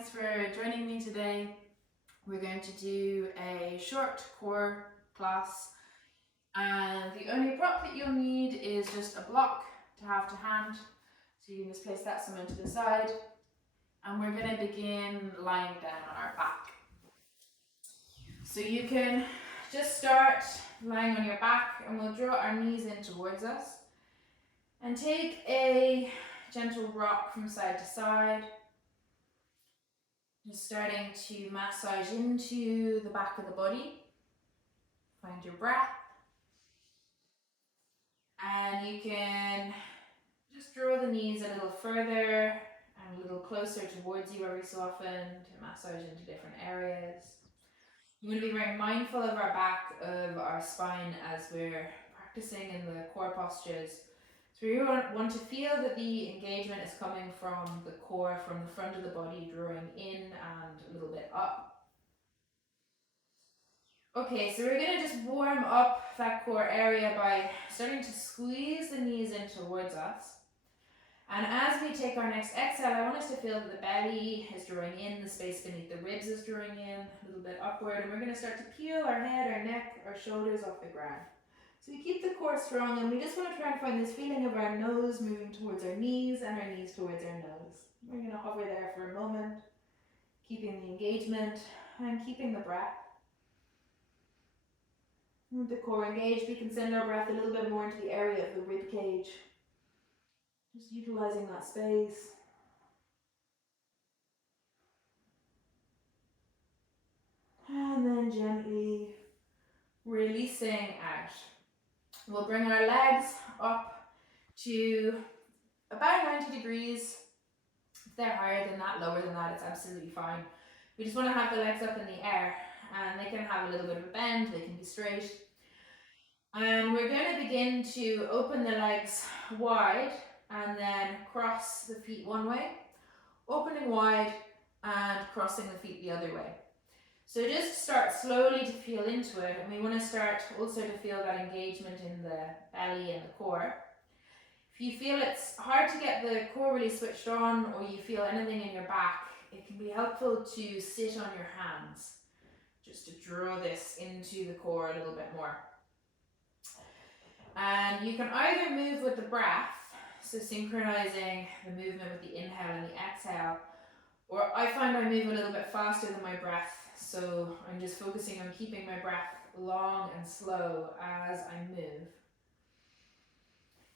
thanks for joining me today. We're going to do a short core class, and the only prop that you'll need is just a block to have to hand. So you can just place that somewhere to the side, and we're going to begin lying down on our back. So you can just start lying on your back, and we'll draw our knees in towards us and take a gentle rock from side to side. Just starting to massage into the back of the body. Find your breath. And you can just draw the knees a little further and a little closer towards you every so often to massage into different areas. You want to be very mindful of our back, of our spine as we're practicing in the core postures. So we want to feel that the engagement is coming from the core, from the front of the body, drawing in and a little bit up. Okay, so we're going to just warm up that core area by starting to squeeze the knees in towards us. And as we take our next exhale, I want us to feel that the belly is drawing in, the space beneath the ribs is drawing in, a little bit upward, and we're going to start to peel our head, our neck, our shoulders off the ground. So we keep the core strong, and we just want to try and find this feeling of our nose moving towards our knees and our knees towards our nose. We're going to hover there for a moment, keeping the engagement and keeping the breath. With the core engaged, we can send our breath a little bit more into the area of the rib cage. Just utilizing that space. And then gently releasing out. We'll bring our legs up to about 90 degrees. If they're higher than that, lower than that, it's absolutely fine. We just want to have the legs up in the air, and they can have a little bit of a bend, they can be straight. And we're going to begin to open the legs wide and then cross the feet one way, opening wide and crossing the feet the other way. So just start slowly to feel into it, and we want to start also to feel that engagement in the belly and the core. If you feel it's hard to get the core really switched on, or you feel anything in your back, it can be helpful to sit on your hands, just to draw this into the core a little bit more. And you can either move with the breath, so synchronizing the movement with the inhale and the exhale, or I find I move a little bit faster than my breath, so I'm just focusing on keeping my breath long and slow as I move,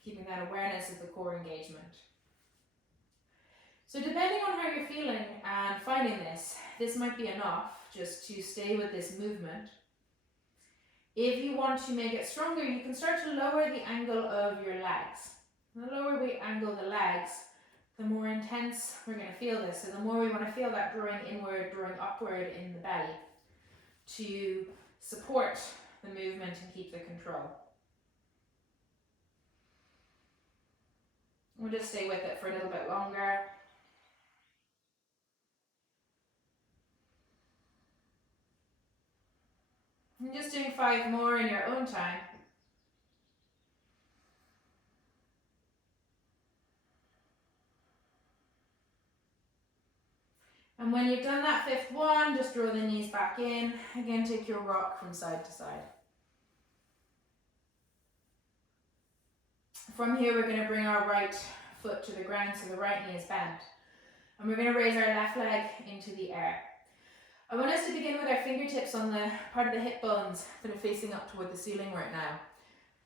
keeping that awareness of the core engagement. So depending on how you're feeling and finding this might be enough just to stay with this movement. If you want to make it stronger, you can start to lower the angle of your legs. The lower we angle the legs, the more intense we're going to feel this. So the more we want to feel that drawing inward, drawing upward in the belly to support the movement and keep the control. We'll just stay with it for a little bit longer. I'm just doing 5 more in your own time. And when you've done that 5th one, just draw the knees back in. Again, take your rock from side to side. From here, we're going to bring our right foot to the ground so the right knee is bent. And we're going to raise our left leg into the air. I want us to begin with our fingertips on the part of the hip bones that are facing up toward the ceiling right now.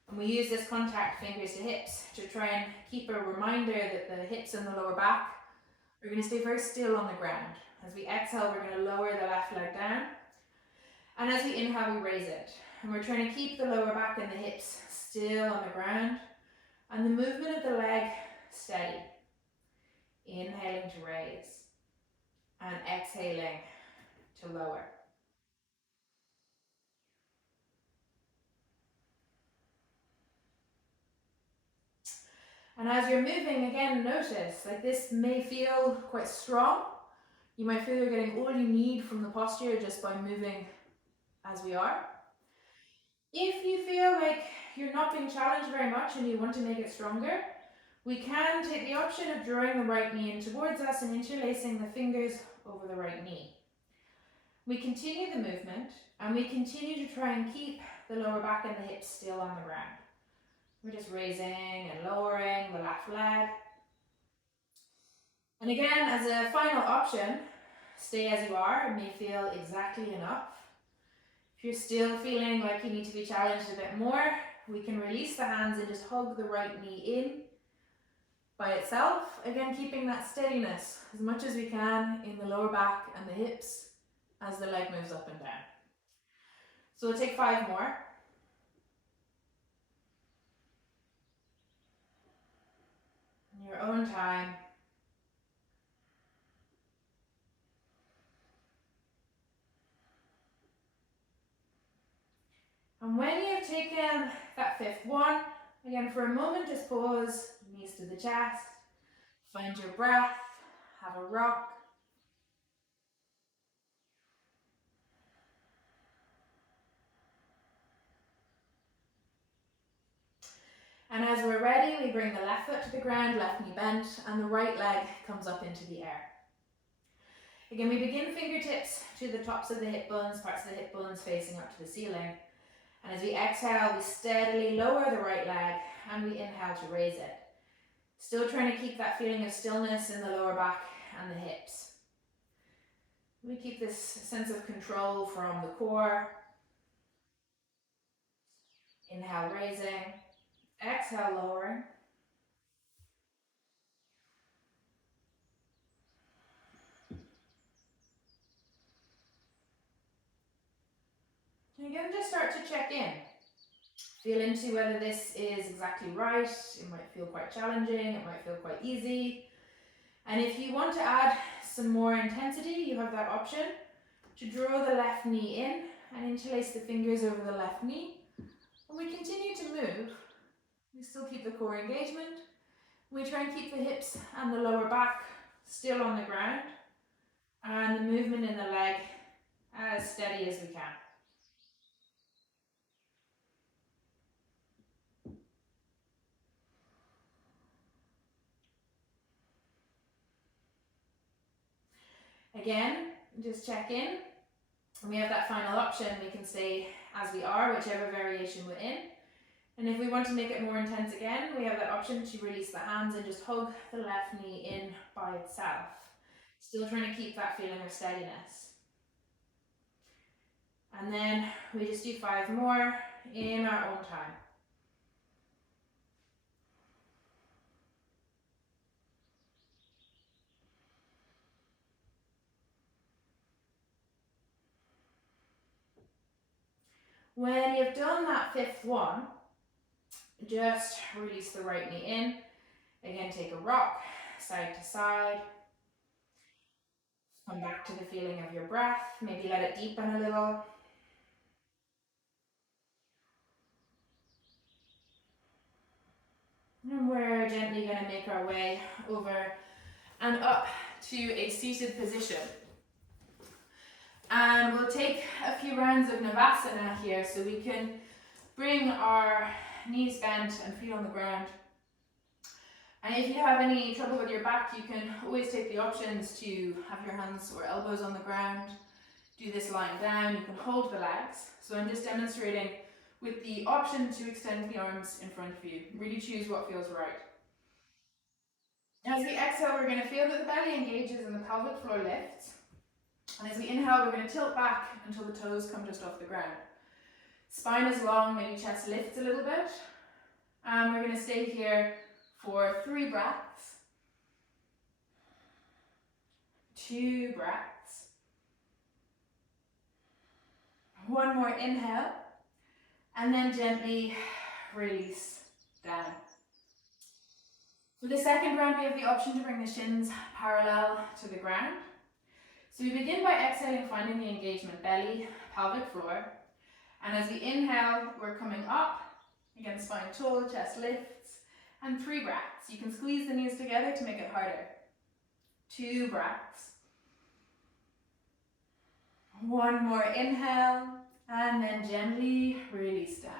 And we use this contact fingers to hips to try and keep a reminder that the hips and the lower back are going to stay very still on the ground. As we exhale, we're going to lower the left leg down. And as we inhale, we raise it. And we're trying to keep the lower back and the hips still on the ground. And the movement of the leg steady. Inhaling to raise. And exhaling to lower. And as you're moving, again, notice, like this may feel quite strong. You might feel you're getting all you need from the posture just by moving as we are. If you feel like you're not being challenged very much and you want to make it stronger, We can take the option of drawing the right knee in towards us and interlacing the fingers over the right knee. We continue the movement and we continue to try and keep the lower back and the hips still on the ground. We're just raising and lowering the left leg. And again, as a final option, stay as you are. It may feel exactly enough. If you're still feeling like you need to be challenged a bit more, we can release the hands and just hug the right knee in by itself. Again, keeping that steadiness as much as we can in the lower back and the hips as the leg moves up and down. So we'll take 5 more. In your own time. And when you've taken that 5th one, again for a moment just pause, knees to the chest, find your breath, have a rock. And as we're ready, we bring the left foot to the ground, left knee bent, and the right leg comes up into the air. Again, we begin fingertips to the tops of the hip bones, parts of the hip bones facing up to the ceiling. And as we exhale, we steadily lower the right leg and we inhale to raise it. Still trying to keep that feeling of stillness in the lower back and the hips. We keep this sense of control from the core. Inhale, raising. Exhale, lowering. And again, just start to check in. Feel into whether this is exactly right. It might feel quite challenging, it might feel quite easy. And if you want to add some more intensity, you have that option to draw the left knee in and interlace the fingers over the left knee. When we continue to move, we still keep the core engagement. We try and keep the hips and the lower back still on the ground and the movement in the leg as steady as we can. Again, just check in. And we have that final option. We can stay as we are, whichever variation we're in. And if we want to make it more intense again, we have that option to release the hands and just hug the left knee in by itself. Still trying to keep that feeling of steadiness. And then we just do 5 more in our own time. When you've done that 5th one, just release the right knee in. Again, take a rock, side to side. Come back to the feeling of your breath. Maybe let it deepen a little. And we're gently going to make our way over and up to a seated position. And we'll take a few rounds of Navasana here so we can bring our knees bent and feet on the ground. And if you have any trouble with your back, you can always take the options to have your hands or elbows on the ground. Do this lying down. You can hold the legs. So I'm just demonstrating with the option to extend the arms in front of you. Really choose what feels right. As we exhale, we're going to feel that the belly engages and the pelvic floor lifts. And as we inhale, we're going to tilt back until the toes come just off the ground. Spine is long, maybe chest lifts a little bit. And we're going to stay here for 3 breaths. 2 breaths. 1 more inhale. And then gently release down. For the second round, we have the option to bring the shins parallel to the ground. So we begin by exhaling, finding the engagement, belly, pelvic floor. And as we inhale, we're coming up. Again, spine tall, chest lifts. And 3 breaths. You can squeeze the knees together to make it harder. 2 breaths. 1 more inhale. And then gently release down.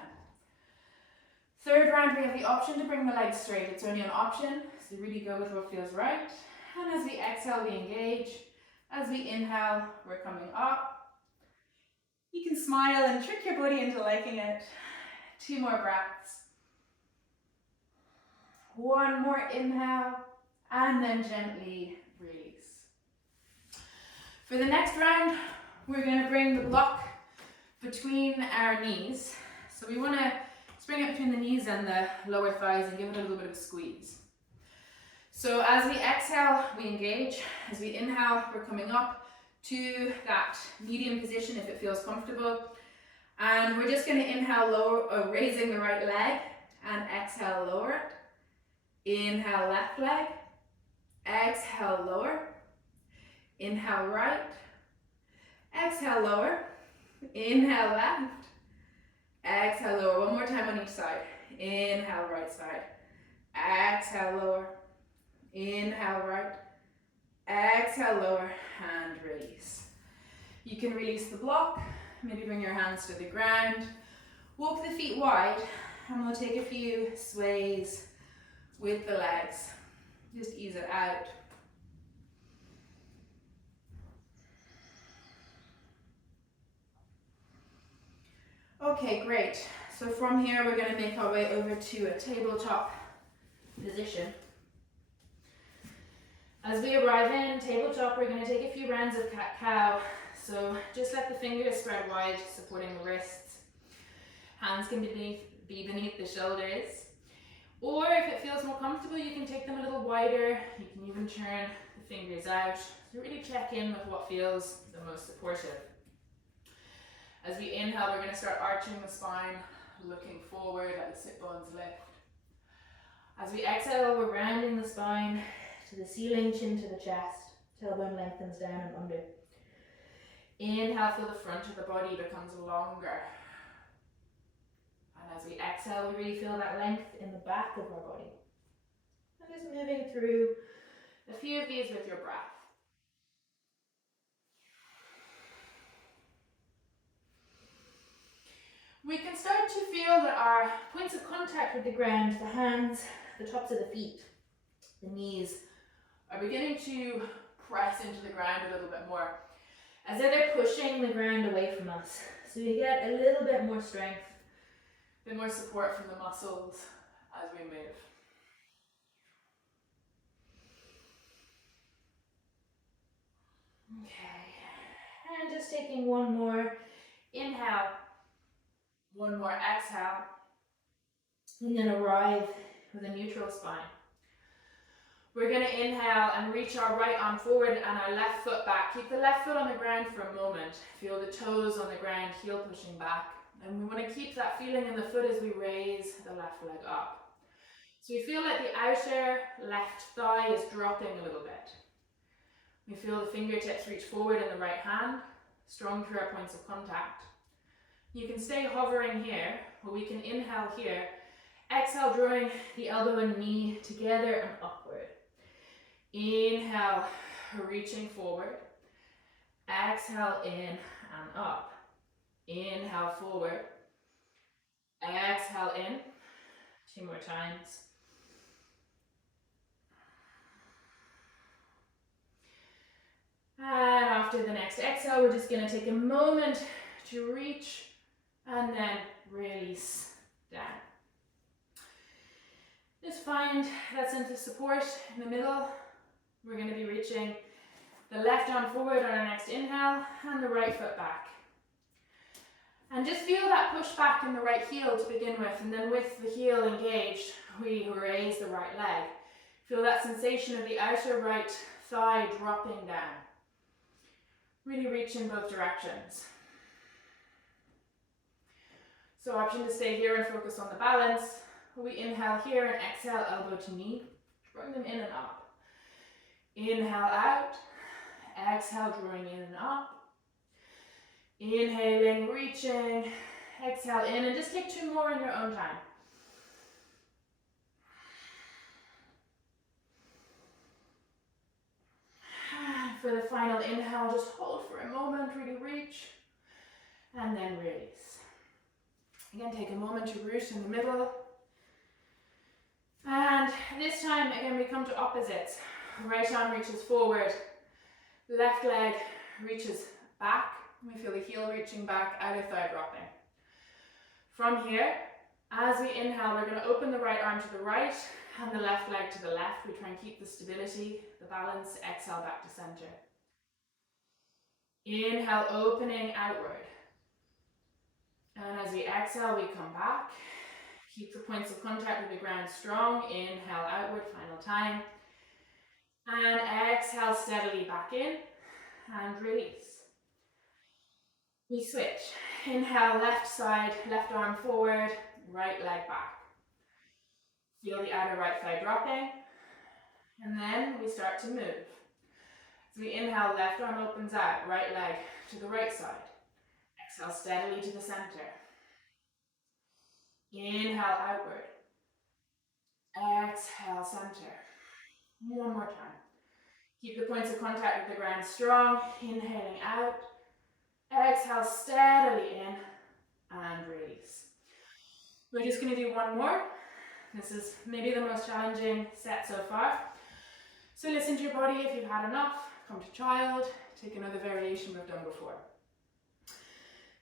Third round, we have the option to bring the legs straight. It's only an option, so really go with what feels right. And as we exhale, we engage. As we inhale, we're coming up. You can smile and trick your body into liking it. 2 more breaths. 1 more inhale, and then gently release. For the next round, we're going to bring the block between our knees. So we want to bring it between the knees and the lower thighs and give it a little bit of a squeeze. So as we exhale, we engage. As we inhale, we're coming up to that medium position if it feels comfortable. And we're just going to inhale, lower, raising the right leg, and exhale, lower it. Inhale, left leg. Exhale, lower. Inhale, right. Exhale, lower. Inhale, left. Exhale, lower. One more time on each side. Inhale, right side. Exhale, lower. Inhale, right. Exhale, lower, and release. You can release the block. Maybe bring your hands to the ground. Walk the feet wide, and we'll take a few sways with the legs. Just ease it out. Okay, great. So from here, we're going to make our way over to a tabletop position. As we arrive in tabletop, we're going to take a few rounds of cat-cow. So just let the fingers spread wide, supporting the wrists. Hands can be beneath the shoulders. Or if it feels more comfortable, you can take them a little wider. You can even turn the fingers out. So really check in with what feels the most supportive. As we inhale, we're going to start arching the spine, looking forward, let the sit bones lift. As we exhale, we're rounding the spine to the ceiling, chin to the chest, tailbone lengthens down and under. Inhale, feel the front of the body becomes longer. And as we exhale, we really feel that length in the back of our body. And just moving through a few of these with your breath. We can start to feel that our points of contact with the ground, the hands, the tops of the feet, the knees, are beginning to press into the ground a little bit more, as though they're pushing the ground away from us. So we get a little bit more strength, a bit more support from the muscles as we move. Okay, and just taking one more inhale, one more exhale, and then arrive with a neutral spine. We're going to inhale and reach our right arm forward and our left foot back. Keep the left foot on the ground for a moment. Feel the toes on the ground, heel pushing back. And we want to keep that feeling in the foot as we raise the left leg up. So we feel like the outer left thigh is dropping a little bit. We feel the fingertips reach forward in the right hand, strong through our points of contact. You can stay hovering here, or we can inhale here. Exhale, drawing the elbow and knee together and upward. Inhale, reaching forward. Exhale, in and up. Inhale, forward. Exhale, in. 2 more times. And after the next exhale, we're just going to take a moment to reach and then release down. Just find that sense of support in the middle. We're going to be reaching the left arm forward on our next inhale and the right foot back. And just feel that push back in the right heel to begin with, and then with the heel engaged, we raise the right leg. Feel that sensation of the outer right thigh dropping down. Really reach in both directions. So option to stay here and focus on the balance. We inhale here and exhale, elbow to knee. Bring them in and up. Inhale out. Exhale, drawing in and up. Inhaling, reaching. Exhale in, and just take 2 more in your own time. For the final inhale, just hold for a moment, really reach, and then release. Again, take a moment to root in the middle. And this time, again, we come to opposites. Right arm reaches forward, left leg reaches back. We feel the heel reaching back, outer thigh dropping. From here, as we inhale, we're going to open the right arm to the right and the left leg to the left. We try and keep the stability, the balance. Exhale back to center. Inhale, opening outward. And as we exhale, we come back. Keep the points of contact with the ground strong. Inhale outward, final time. And exhale steadily back in and release. We switch. Inhale, left side, left arm forward, right leg back. Feel the outer right thigh dropping. And then we start to move. So we inhale, left arm opens out, right leg to the right side. Exhale steadily to the center. Inhale outward. Exhale center. One more time. Keep the points of contact with the ground strong. Inhaling out. Exhale steadily in and release. We're just going to do one more. This is maybe the most challenging set so far. So listen to your body. If you've had enough, come to child. Take another variation we've done before.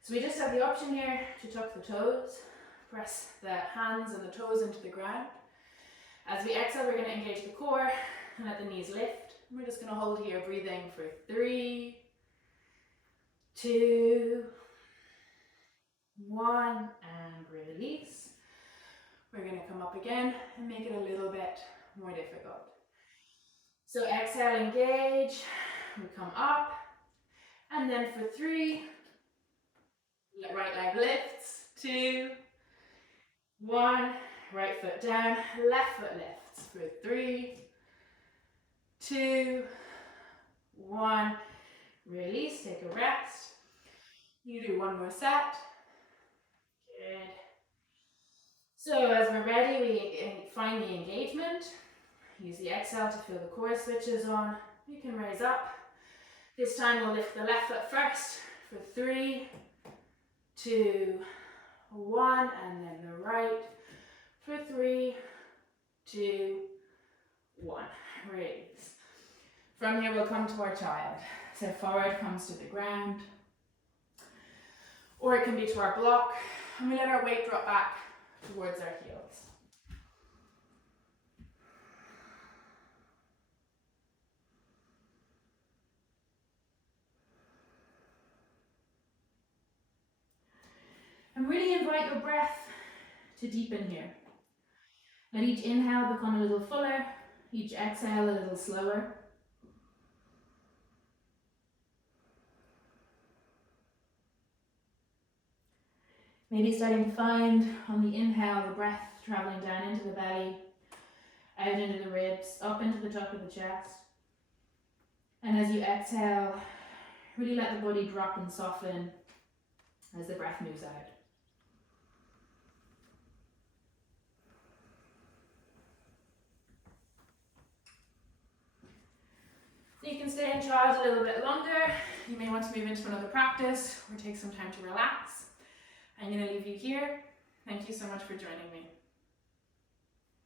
So we just have the option here to tuck the toes. Press the hands and the toes into the ground. As we exhale, we're going to engage the core and let the knees lift. We're just going to hold here, breathing for 3, 2, 1, and release. We're going to come up again and make it a little bit more difficult. So exhale, engage. We come up. And then for 3, right leg lifts. 2, 1, right foot down, left foot lifts. For 3, 2, 1, release, take a rest. You do one more set. Good. So as we're ready, we find the engagement. Use the exhale to feel the core switches on. You can raise up. This time we'll lift the left foot first for 3, 2, 1, and then the right for 3, 2, 1. Release. From here we'll come to our child. So forward comes to the ground, or it can be to our block, and we let our weight drop back towards our heels. And really invite your breath to deepen here. Let each inhale become a little fuller, each exhale a little slower. Maybe starting to find on the inhale the breath traveling down into the belly, out into the ribs, up into the top of the chest. And as you exhale, really let the body drop and soften as the breath moves out. So you can stay in child a little bit longer. You may want to move into another practice or take some time to relax. I'm going to leave you here. Thank you so much for joining me.